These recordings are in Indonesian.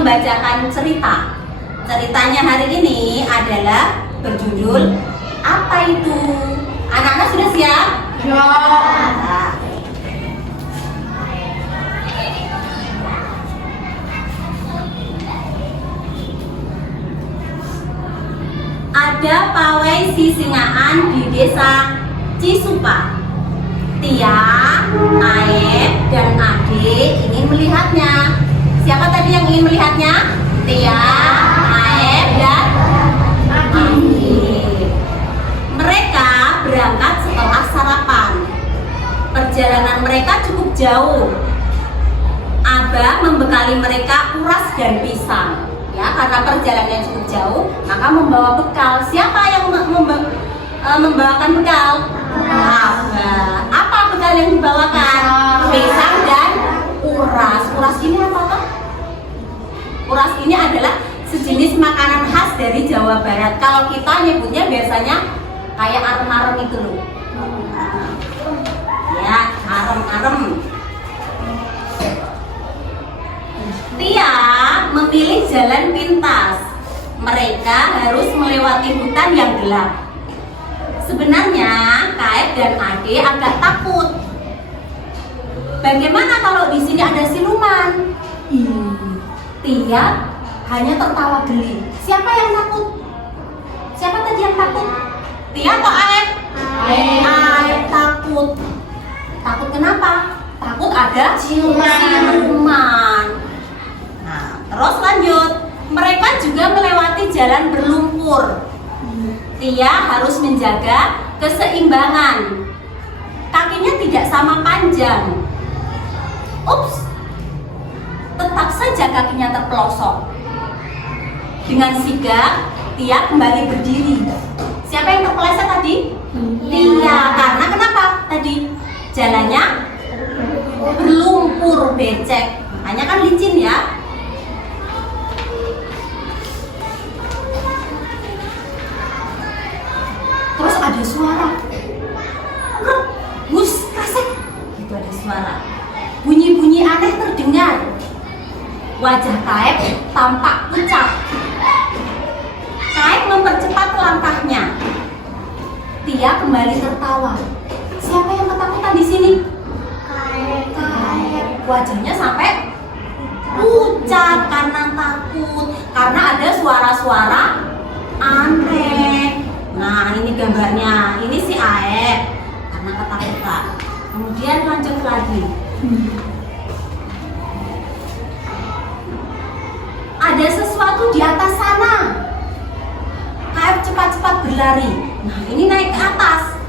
membacakan cerita. Ceritanya hari ini adalah berjudul apa itu? Anak-anak sudah siap? Ya. Nah, ada pawai sisingaan di desa Cisupa. Tia, Aep, dan Ade ingin melihatnya. Siapa tadi yang ingin melihatnya? Tia, Aep, dan Ade. Mereka berangkat setelah sarapan. Perjalanan mereka cukup jauh. Abah membekali mereka uras dan pisang. Ya, karena perjalanannya cukup jauh, maka membawa bekal. Siapa yang membawakan bekal? Abah. Apa bekal yang dibawakan? Pisang dan uras. Uras ini apa Pak? Uras ini adalah sejenis makanan khas dari Jawa Barat. Kalau kita nyebutnya biasanya kayak arem-arem itu loh. Ya, arem-arem. Tia memilih jalan pintas. Mereka harus melewati hutan yang gelap. Sebenarnya Kaep dan Ade agak takut. Bagaimana kalau di sini ada siluman? Tia hanya tertawa geli. Siapa yang takut? Siapa tadi yang takut? Tia atau Aep? Aep takut. Takut kenapa? Takut ada siluman. Terus lanjut, mereka juga melewati jalan berlumpur. Tia harus menjaga keseimbangan. Kakinya tidak sama panjang. Ups, tetap saja kakinya terpelosok. Dengan sigap, Tia kembali berdiri. Siapa yang terpeleset tadi? Tia. Karena kenapa tadi? Jalannya berlumpur, becek. Makanya kan licin ya. Terus ada suara, gus, kasek, gitu ada suara. Bunyi-bunyi aneh terdengar. Wajah Kaep tampak pucat. Kaep mempercepat langkahnya. Tia kembali tertawa. Siapa yang ketakutan di sini? Kaep. Wajahnya sampai pucat karena takut. Karena ada suara-suara aneh. Nah, ini gambarnya. Ini si Aep karena ketakutan. Kemudian lanjut lagi. Ada sesuatu di atas sana. Kaep cepat-cepat berlari. Nah, ini naik ke atas.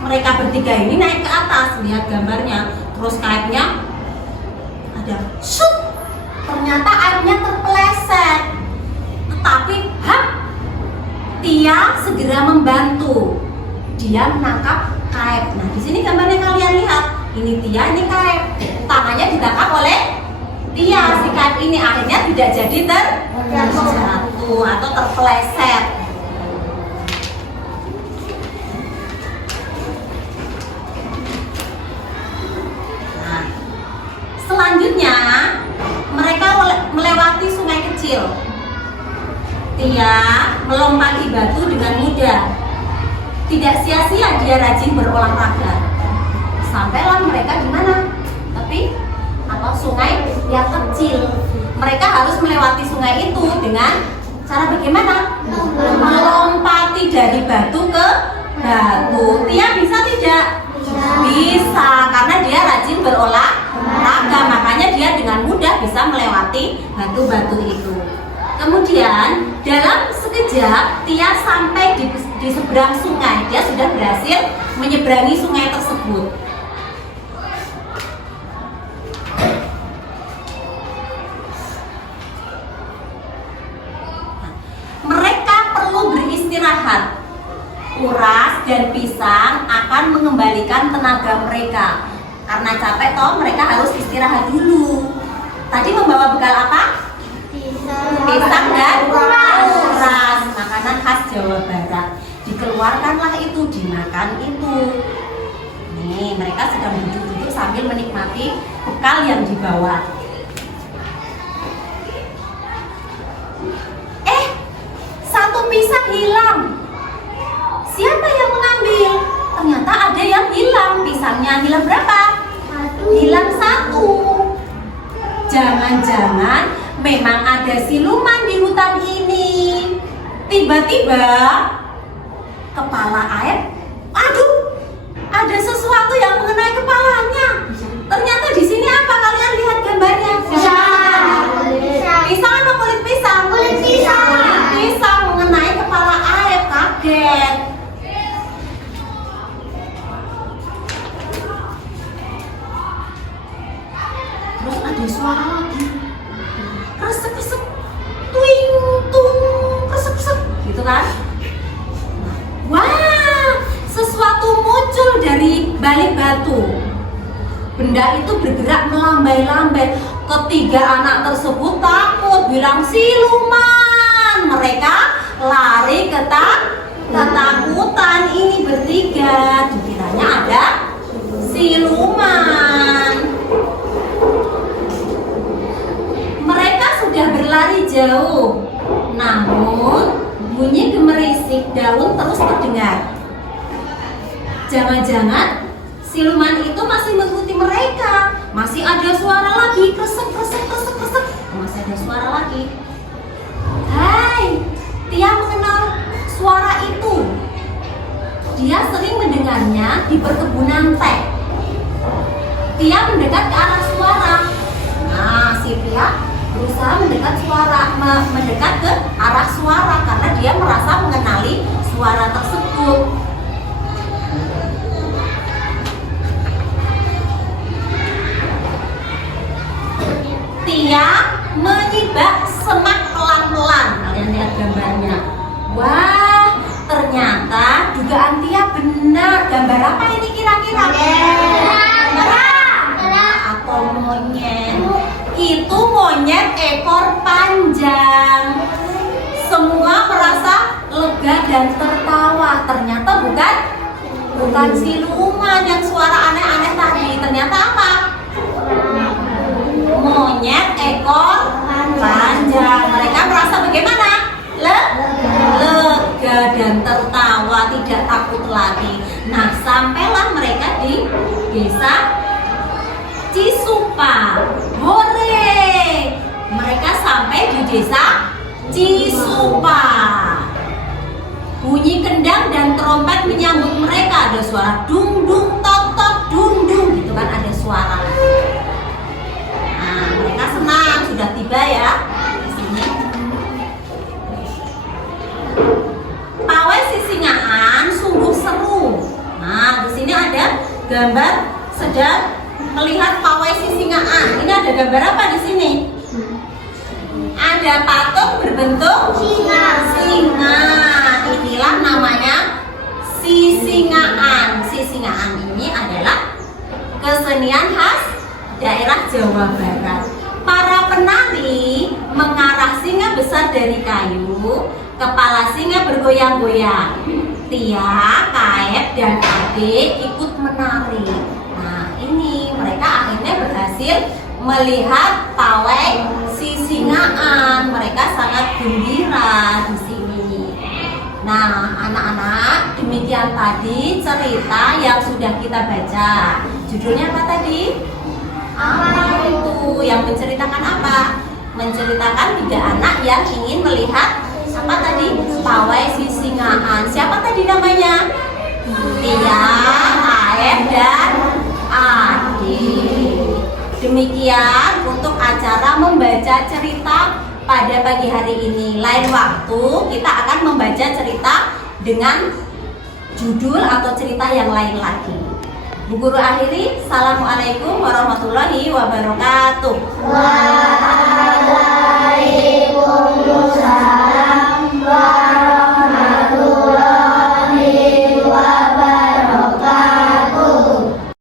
Mereka bertiga ini naik ke atas. Lihat gambarnya. Terus Kaepnya ada sup. Ternyata airnya terpeleset. Tetapi Tia segera membantu. Dia menangkap Kaep. Nah, di sini gambarnya kalian lihat. Ini Tia, ini Kaep. Tangannya ditangkap oleh Tia. Si Kaep ini akhirnya tidak jadi terjatuh atau terpeleset. Nah, selanjutnya mereka melewati sungai kecil. Tia melompati batu dengan mudah. Tidak sia-sia dia rajin berolahraga. Sampailah mereka di mana? Tapi sungai yang kecil. Mereka harus melewati sungai itu dengan cara bagaimana? Melompati dari batu ke batu. Tia bisa tidak? Bisa, karena dia rajin berolahraga. Makanya dia dengan mudah bisa melewati batu-batu itu. Kemudian dalam sekejap Tia sampai di seberang sungai. Dia sudah berhasil menyeberangi sungai tersebut. Mereka perlu beristirahat. Uras dan pisang akan mengembalikan tenaga mereka. Karena capek toh, mereka harus istirahat dulu. Tadi membawa bekal apa? Pisang dan uras, makanan khas Jawa Barat. Dikeluarkanlah itu, dimakan itu. Nih, mereka sedang duduk-duduk sambil menikmati bekal yang dibawa. hilang. Siapa yang mengambil? Ternyata ada yang hilang. Pisangnya hilang berapa? Hilang 1. Jangan-jangan memang ada siluman di hutan ini. Tiba-tiba kepala Aep, aduh, ada sesuatu yang mengenai kepalanya. Ternyata di sini apa? Kalian lihat gambarnya. Pisang apa kulit pisang? Kulit pisang mengenai kepala Aep, kaget. Terus ada suara lagi, kresek-kresek, tuing tung, kresek-kresek, gitu kan? Wah, sesuatu muncul dari balik batu. Benda itu bergerak melambai-lambai. Ketiga anak tersebut takut, bilang siluman. Mereka lari ketakutan. Ini bertiga, dikiranya ada siluman. Mereka sudah berlari jauh, namun bunyi gemerisik daun terus terdengar. Jangan-jangan siluman itu masih mengikuti mereka. Masih ada suara lagi, kresek, kresek, kresek, kresek. Masih ada suara lagi. Hai, Tia mengenal suara itu. Dia sering mendengarnya di perkebunan teh. Tia mendekat ke arah suara. Nah, si Tia berusaha mendekat ke arah suara karena dia merasa mengenali suara tersebut. Tia menyibak semak pelan-pelan. Kalian lihat gambarnya. Wah, ternyata dugaan Tia benar. Gambar apa ini kira-kira? Gambar atau monyet? Itu monyet ekor panjang. Semua merasa lega dan tertawa. Ternyata bukan siluman yang suara aneh-aneh tadi. Ternyata apa? Monyet ekor panjang. Mereka merasa bagaimana? Lega dan tertawa, tidak takut lagi. Nah, sampailah mereka di desa Cisupa. Hore! Mereka sampai di desa Cisupa. Bunyi kendang dan trompet menyambut mereka. Ada suara dung dung tok tok dung dung, gitu kan, ada suara. Nah, mereka senang sudah tiba ya di sini. Pawai Sisingaan sungguh seru. Nah, di sini ada gambar sedang melihat pawai Sisingaan. Ini ada gambar apa di sini? Ada patung berbentuk singa. Inilah namanya Sisingaan. Sisingaan ini adalah kesenian khas daerah Jawa Barat. Para penari mengarah singa besar dari kayu. Kepala singa bergoyang-goyang. Tia, Kaep, dan Ade ikut menari. Nah, ini mereka akhirnya berhasil melihat pawai Sisingaan. Mereka sangat gembira di sini. Nah, anak-anak, demikian tadi cerita yang sudah kita baca. Judulnya apa tadi? Apa itu? Yang menceritakan apa? Menceritakan 3 anak yang ingin melihat apa tadi? Pawai Sisingaan. Siapa tadi namanya? Tia, Aep, dan Adi. Demikian untuk acara membaca cerita pada pagi hari ini. Lain waktu kita akan membaca cerita dengan judul atau cerita yang lain lagi. Bu Guru akhiri, Assalamualaikum warahmatullahi wabarakatuh. Waalaikumsalam.